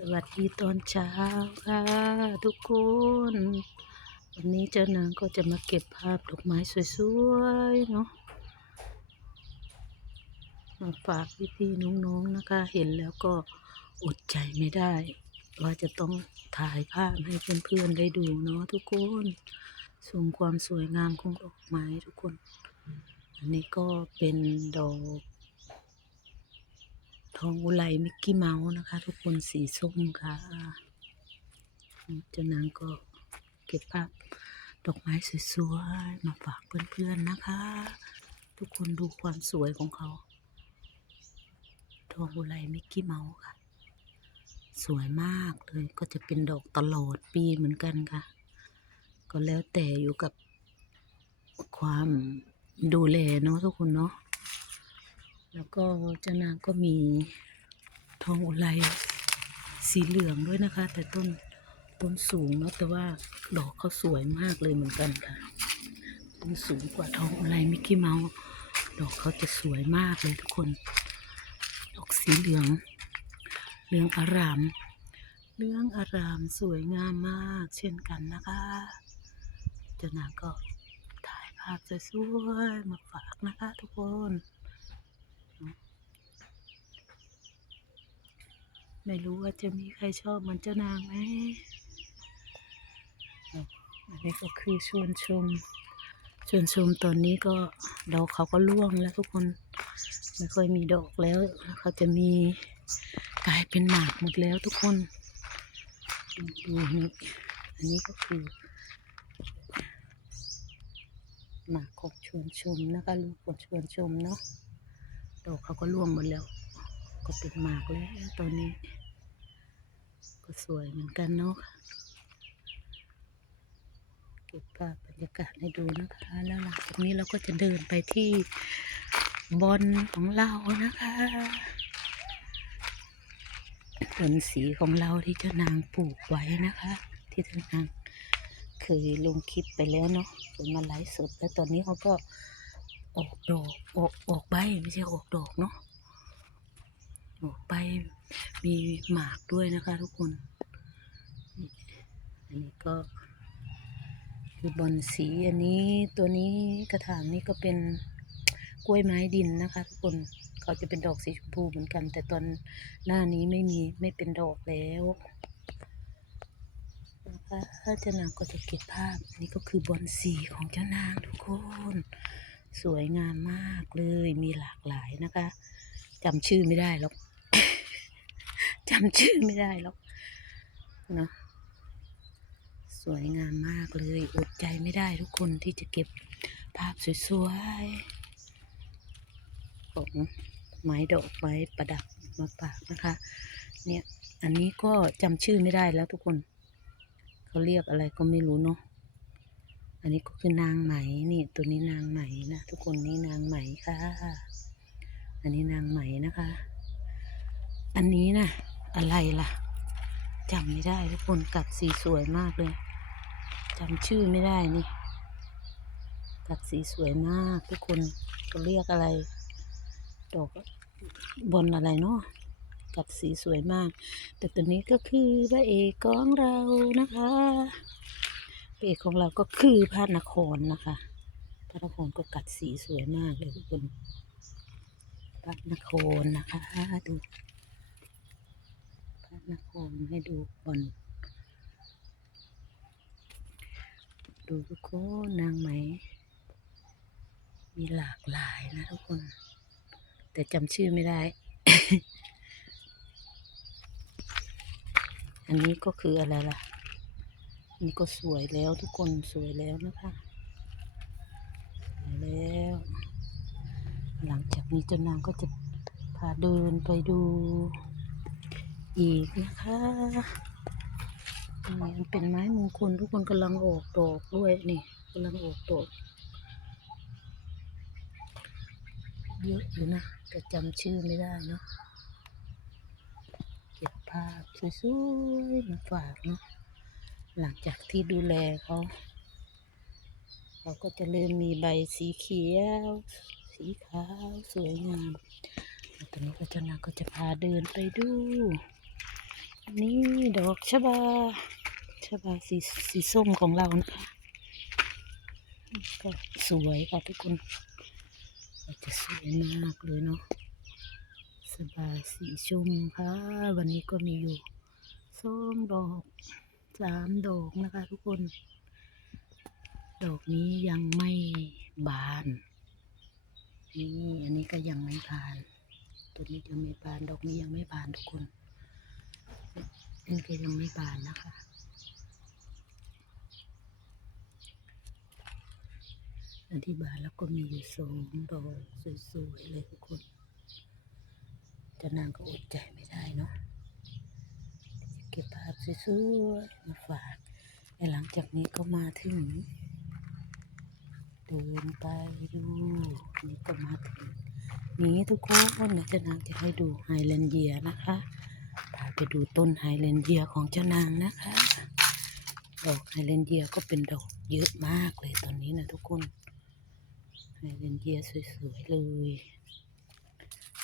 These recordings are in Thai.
สวัสดีตอนเช้าค่ะทุกคน วันนี้เจ้านางก็จะมาเก็บภาพดอกไม้สวยๆ เนาะมาฝากพี่ๆน้องๆนะคะ เห็นแล้วก็อดใจไม่ได้ ว่าจะต้องถ่ายภาพให้เพื่อนๆได้ดูเนาะทุกคนชมความสวยงามของดอกไม้ทุกคน อันนี้ก็เป็นดอก ทองอุไรมิกกี้เมาส์นะคะ ทุกคนสีส้มค่ะเจ้านางก็เก็บภาพดอกไม้สวยๆมาฝากเพื่อนๆนะคะ ทุกคนดูความสวยของเขา ทองอุไรมิกกี้เมาส์ค่ะ สวยมากเลยก็จะเป็นดอกตลอดปีเหมือนกันค่ะ ก็แล้วแต่อยู่กับความดูแลเนาะทุกคนเนาะ แล้วก็เจ้านางก็มีทองอุไรสีเหลืองด้วยนะคะ แต่ต้นต้นสูงเนาะแต่ว่าดอกเขาสวยมากเลยเหมือนกันค่ะต้นสูงกว่าทองอุไรมิกกี้เมาส์ดอกเขาจะสวยมากเลยทุกคน ดอกสีเหลือง เหลืองอาราม เหลืองอารามสวยงามมากเช่นกันนะคะเจ้านางก็ถ่ายภาพสวยๆมาฝากนะคะทุกคน ไม่รู้ว่าจะมีใครชอบเหมือนเจ้านางไหมอันนี้ก็คือชวนชม ชวนชมตอนนี้ก็ดอกเขาก็ร่วงแล้วทุกคนไม่ค่อยมีดอกแล้วเขาจะมีกลายเป็นหมากหมดแล้วทุกคนดูดูนี่อันนี้ก็คือหมากของชวนชมนะคะลูกของชวนชมเนาะดอกเขาก็ร่วงหมดแล้ว ก็เป็นหมากแล้วตอนนี้ ก็สวยเหมือนกันเนาะเก็บภาพบรรยากาศให้ดูนะคะ แล้วหลังจากนี้เราก็จะเดินไปที่บอลของเรานะคะบอนสีของเราที่เจ้านางปลูกไว้นะคะ ที่เจ้านางเคยลงคลิปไปแล้วเนาะเคยมาไลฟ์สดแล้วตอนนี้เขาก็ออกดอกออกออกใบไม่ใช่ออกดอกเนาะออกไป มีหมากด้วยนะคะทุกคน อันนี้ก็คือบอนสีอันนี้ตัวนี้กระถางนี้ก็เป็นกล้วยไม้ดินนะคะทุกคนเขาจะเป็นดอกสีชมพูเหมือนกัน แต่ตอนหน้านี้ไม่มีไม่เป็นดอกแล้วนะคะเจ้านางก็จะเก็บภาพอันนี้ก็คือบอนสีของเจ้านางทุกคน สวยงามมากเลยมีหลากหลายนะคะจำชื่อไม่ได้หรอก จำชื่อไม่ได้หรอกเนาะสวยงามมากเลยอดใจไม่ได้ทุกคนที่จะเก็บภาพสวยๆของไม้ดอกไม้ประดับมาฝากนะคะ เนี่ยอันนี้ก็จำชื่อไม่ได้แล้วทุกคนเขาเรียกอะไรก็ไม่รู้เนาะอันนี้ก็คือนางไหมนี่ตัวนี้นางไหมนะทุกคนนี่นางไหมค่ะ อันนี้นางไหมนะคะ อันนี้นะ อะไรล่ะจำไม่ได้ทุกคนกัดสีสวยมากเลยจำชื่อไม่ได้นี่ กัดสีสวยมากทุกคนก็เรียกอะไร ดอกบนอะไรเนาะกัดสีสวยมาก แต่ตัวนี้ก็คือพระเอกของเรานะคะพระเอกของเราก็คือพระนครนะคะพระนครก็กัดสีสวยมากเลยทุกคนพระนครนะคะดู นครให้ดูบอลดูทุกคนนางไหม มีหลากหลายนะทุกคน แต่จำชื่อไม่ได้ อันนี้ก็คืออะไรล่ะอันนี้ก็สวยแล้วทุกคนสวยแล้วนะคะสวยแล้ว หลังจากนี้เจ้านางก็จะพาเดินไปดู อีกนะคะนี่มันเป็นไม้มงคลทุกคนกำลังออกดอกด้วยนี่กำลังออกดอกเยอะอยู่นะแต่จำชื่อไม่ได้เนาะเก็บภาพสวยๆมาฝากเนาะหลังจากที่ดูแลเขาเขาก็จะเริ่มมีใบสีเขียว สีขาว สวยงามแตอนนี้ก็เจ้านางก็จะพาเดินไปดู นี่ดอกชะบาชะบาสีสีส้มของเรานะคะก็สวยค่ะทุกคนจะสวยมากเลยเนาะสบาสีชมค่ะ วันนี้ก็มีอยู่สองดอกสามดอกนะคะทุกคน ดอกนี้ยังไม่บานนี่อันนี้ก็ยังไม่บาน ตัวนี้ยังไม่บาน ดอกนี้ยังไม่บานทุกคน นี่ก็ยังไม่บานนะคะอันที่บานแล้วก็มีอยู่สองดอกสวยๆเลยทุกคนเจะนางก็อดใจไม่ได้เนาะเก็บภาพสวยๆมาฝากหลังจากนี้ก็มาถึงเดินไปดูนี่ก็มาถึงนี้ทุกคนนะเจ้านางจะให้ดูไฮแลนเยียนะคะ ไปดูต้นไฮแลนเยียของเจ้านางนะคะ ดอกไฮแลนเยียก็เป็นดอกเยอะมากเลยตอนนี้นะทุกคนไฮแลนเยียสวยๆเลย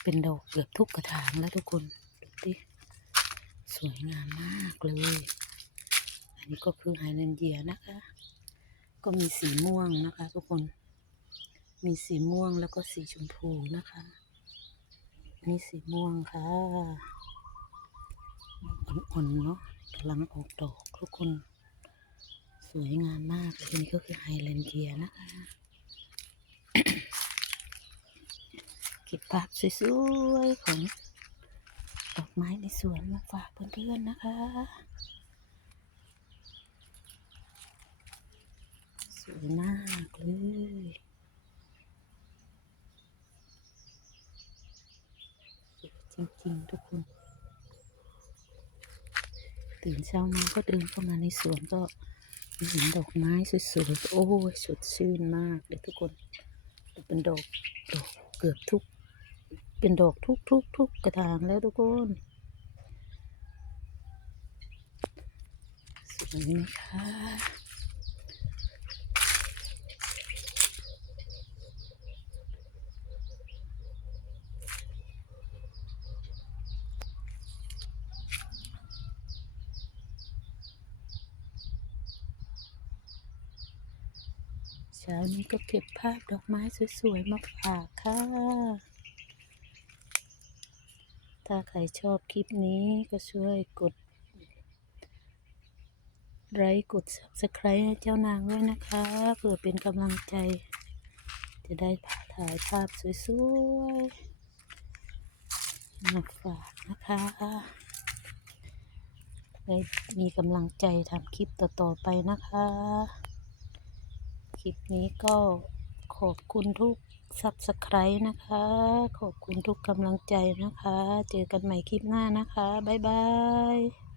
เป็นดอกเกือบทุกกระถางแล้วทุกคนดูดิสวยงามมากเลย อันนี้ก็คือไฮแลนเยียนะคะ ก็มีสีม่วงนะคะทุกคน มีสีม่วงแล้วก็สีชมพูนะคะนี่สีม่วงค่ะ อ่อนๆเนาะกำลังออกดอกทุกคน สวยงามมากเลยนี่ก็คือไฮแลนเดียนะคะเก็บภาพสวยๆของดอกไม้ในสวนมาฝากเพื่อนๆนะคะ สวยมากเลยสวยจริงๆทุกคน ตื่นเช้ามาก็เดินเข้ามาในสวนก็เห็นดอกไม้สวยๆ โอ้ยสดชื่นมากเลยทุกคน เป็นดอกดอกเกือบทุก เป็นดอกทุกทุกทุกกระถางแล้วทุกคนสวยไหมคะ เช้านี้ก็เก็บภาพดอกไม้สวยๆมาฝากค่ะ ถ้าใครชอบคลิปนี้ก็ช่วยกด ไลค์กด subscribe ให้เจ้านางด้วยนะคะเพื่อเป็นกำลังใจ จะได้ถ่ายภาพสวยๆมาฝากนะคะได้มีกำลังใจทำคลิปต่อๆไปนะคะ คลิปนี้ก็ขอบคุณทุกซับสไคร b e นะคะ ขอบคุณทุกกำลังใจนะคะ เจอกันใหม่คลิปหน้านะคะ บ๊ายบาย